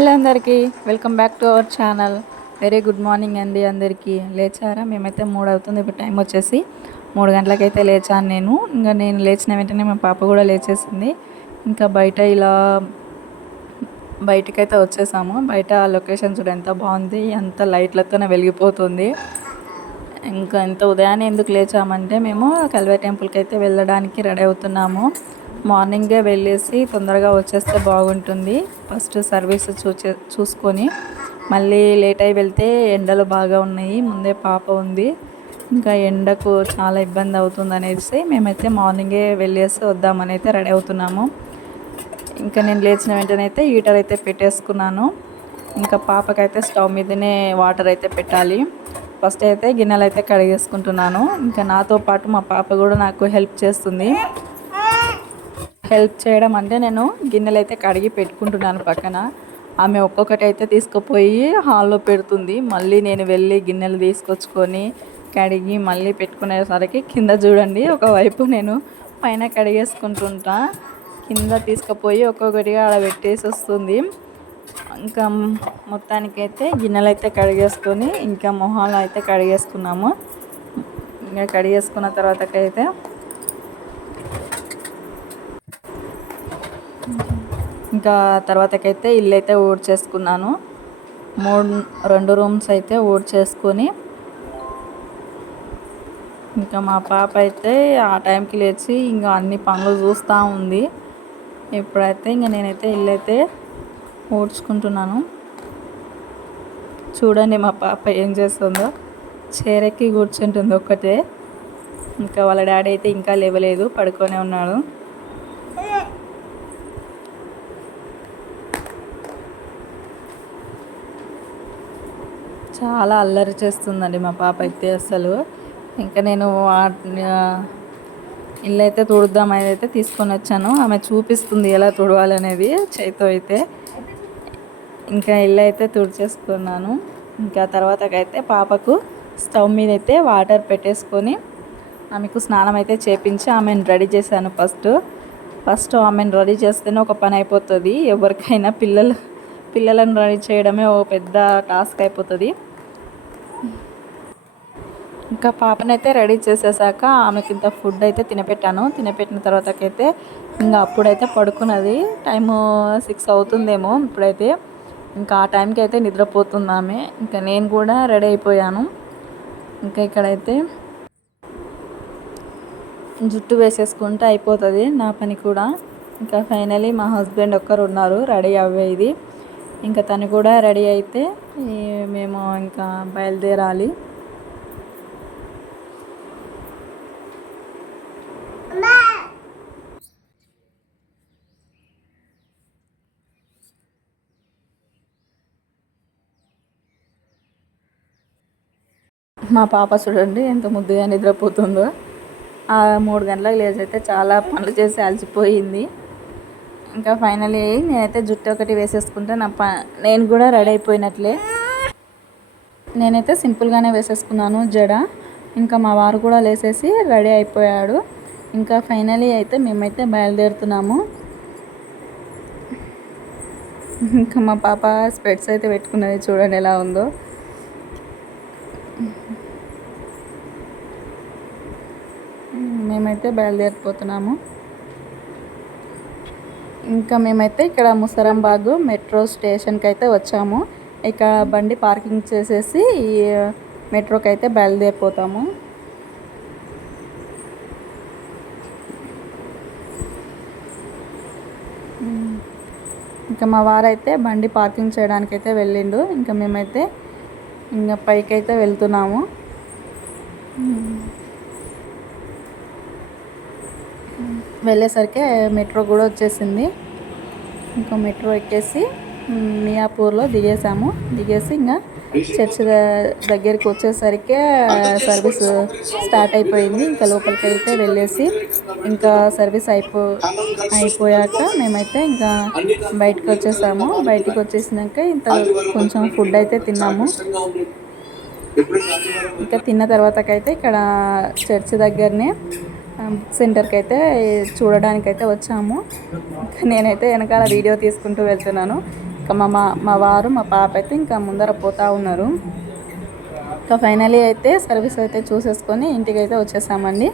Hello అందరికీ, welcome back to our channel. Very good morning అండి అందరికీ. లేచారా? మేమైతే 3 అవుతుంది. ఇప్పుడు టైం వచ్చేసి 3 గంటలకైతే లేచాను నేను. ఇంకా నేను లేచిన వెంటనే మా పాప కూడా లేచేసింది. ఇంకా బయట ఇలా బయటకైతే వచ్చేసాము. బయట లొకేషన్ చూడ ఎంత బాగుంది, ఎంత లైట్లతోనే వెలిగిపోతుంది. ఇంకా ఇంత ఉదయాన్నే ఎందుకు లేచామంటే మేము కల్వే టెంపుల్కి అయితే వెళ్ళడానికి రెడీ అవుతున్నాము. మార్నింగే వెళ్ళేసి తొందరగా వచ్చేస్తే బాగుంటుంది. ఫస్ట్ సర్వీస్ చూసుకొని మళ్ళీ లేట్ అయి వెళ్తే ఎండలు బాగా ఉన్నాయి. ముందే పాప ఉంది, ఇంకా ఎండకు చాలా ఇబ్బంది అవుతుంది అనేసి మేమైతే మార్నింగే వెళ్ళేసి వద్దామని అయితే రెడీ అవుతున్నాము. ఇంకా నేను లేచిన వెంటనే అయితే హీటర్ అయితే పెట్టేసుకున్నాను. ఇంకా పాపకైతే స్టవ్ మీదనే వాటర్ అయితే పెట్టాలి. ఫస్ట్ అయితే గిన్నెలు అయితే కడిగేసుకుంటున్నాను. ఇంకా నాతో పాటు మా పాప కూడా నాకు హెల్ప్ చేస్తుంది. హెల్ప్ చేయడం అంటే నేను గిన్నెలు అయితే కడిగి పెట్టుకుంటున్నాను పక్కన. ఆమె ఒక్కొక్కటి అయితే తీసుకుపోయి హాల్లో పెడుతుంది. మళ్ళీ నేను వెళ్ళి గిన్నెలు తీసుకొచ్చుకొని కడిగి మళ్ళీ పెట్టుకునేసరికి కింద చూడండి, ఒకవైపు నేను పైన కడిగేసుకుంటుంటా, కింద తీసుకుపోయి ఒక్కొక్కటిగా అలా పెట్టేసి వస్తుంది. ఇంకా మొత్తానికైతే గిన్నెలు అయితే కడిగేసుకొని ఇంకా మొహాలు అయితే కడిగేసుకున్నాము. ఇంకా కడిగేసుకున్న తర్వాతకైతే ఇంకా తర్వాతకైతే ఇల్లు అయితే ఊడ్చేసుకున్నాను. 2 రూమ్స్ అయితే ఊడ్చేసుకొని ఇంకా మా పాప అయితే ఆ టైంకి లేచి ఇంకా అన్ని పనులు చూస్తూ ఉంది. ఇప్పుడైతే ఇంకా నేనైతే ఇల్లు అయితే ఊడ్చుకుంటున్నాను. చూడండి మా పాప ఏం చేస్తుందో, చేరెక్కి కూర్చుంటుంది ఒక్కటే. ఇంకా వాళ్ళ డాడీ అయితే ఇంకా లేవలేదు, పడుకొనే ఉన్నాడు. చాలా అల్లరి చేస్తుందండి మా పాప అయితే అసలు. ఇంకా నేను ఇల్లు అయితే తుడుద్దామని అయితే తీసుకొని వచ్చాను. ఆమె చూపిస్తుంది ఎలా తుడవాలనేది చేతితో అయితే. ఇంకా ఇల్లు అయితే తుడిచేసుకున్నాను. ఇంకా తర్వాతకైతే పాపకు స్టవ్ మీద అయితే వాటర్ పెట్టేసుకొని ఆమెకు స్నానం అయితే చేపించి ఆమెను రెడీ చేశాను. ఫస్ట్ ఆమెను రెడీ చేస్తేనే ఒక పని అయిపోతుంది. ఎవరికైనా పిల్లలను రెడీ చేయడమే ఒక పెద్ద టాస్క్ అయిపోతుంది. ఇంకా పాపనైతే రెడీ చేసేసాక ఆమెకి ఇంత ఫుడ్ అయితే తినపెట్టిన తర్వాతకైతే ఇంకా అప్పుడైతే పడుకున్నది. టైము 6 అవుతుందేమో ఇప్పుడైతే. ఇంకా ఆ టైంకి అయితే నిద్రపోతుంది ఆమె. ఇంకా నేను కూడా రెడీ అయిపోయాను. ఇంకా ఇక్కడైతే జుట్టు వేసేసుకుంటే అయిపోతుంది నా పని కూడా. ఇంకా ఫైనలీ మా హస్బెండ్ ఒక్కరు ఉన్నారు రెడీ అవ్వేది. ఇంకా తను కూడా రెడీ అయితే మేము ఇంకా బయలుదేరాలి. మా పాప చూడండి ఎంత ముద్దుగా నిద్రపోతుందో. 3 గంటలకు లేచి అయితే చాలా పనులు చేసి అలసిపోయింది. ఇంకా ఫైనలీ నేనైతే జుట్టు ఒకటి వేసేసుకుంటే నేను కూడా రెడీ అయిపోయినట్లే. నేనైతే సింపుల్గానే వేసేసుకున్నాను జడ. ఇంకా మా వారు కూడా లేసేసి రెడీ అయిపోయాడు. ఇంకా ఫైనలీ అయితే మేమైతే బయలుదేరుతున్నాము. ఇంకా మా పాప స్పెట్స్ అయితే పెట్టుకున్నది, చూడండి ఎలా ఉందో. మేమైతే బయలుదేరిపోతున్నాము. ఇంకా మేమైతే ఇక్కడ ముసరంబాగ్ మెట్రో స్టేషన్కి అయితే వచ్చాము. ఇక బండి పార్కింగ్ చేసేసి మెట్రోకి అయితే బయలుదేరిపోతాము. ఇంకా మా వారైతే బండి పార్కింగ్ చేయడానికి అయితే వెళ్ళిండు. ఇంకా మేమైతే ఇంకా పైకి అయితే వెళ్తున్నాము. వెళ్ళేసరికి మెట్రో కూడా వచ్చేసింది. ఇంకా మెట్రో ఎక్కేసి మియాపూర్లో దిగేసి ఇంకా చర్చ్ దగ్గరికి వచ్చేసరికి సర్వీస్ స్టార్ట్ అయిపోయింది. ఇంకా లోపలికి అయితే వెళ్ళేసి ఇంకా సర్వీస్ అయిపోయాక మేమైతే ఇంకా బయటకు వచ్చేసాము. బయటకు వచ్చేసినాక ఇంత కొంచెం ఫుడ్ అయితే తిన్నాము. ఇంకా తిన్న తర్వాతకైతే ఇక్కడ చర్చ్ దగ్గరనే సెంటర్కి అయితే చూడడానికైతే వచ్చాము. నేనైతే వెనకాల వీడియో తీసుకుంటూ వెళ్తున్నాను. ఇంకా మా వారు మా పాప అయితే ఇంకా ముందర పోతూ ఉన్నారు. ఇంకా ఫైనలీ అయితే సర్వీస్ అయితే చూసేసుకొని ఇంటికి అయితే వచ్చేసామండి.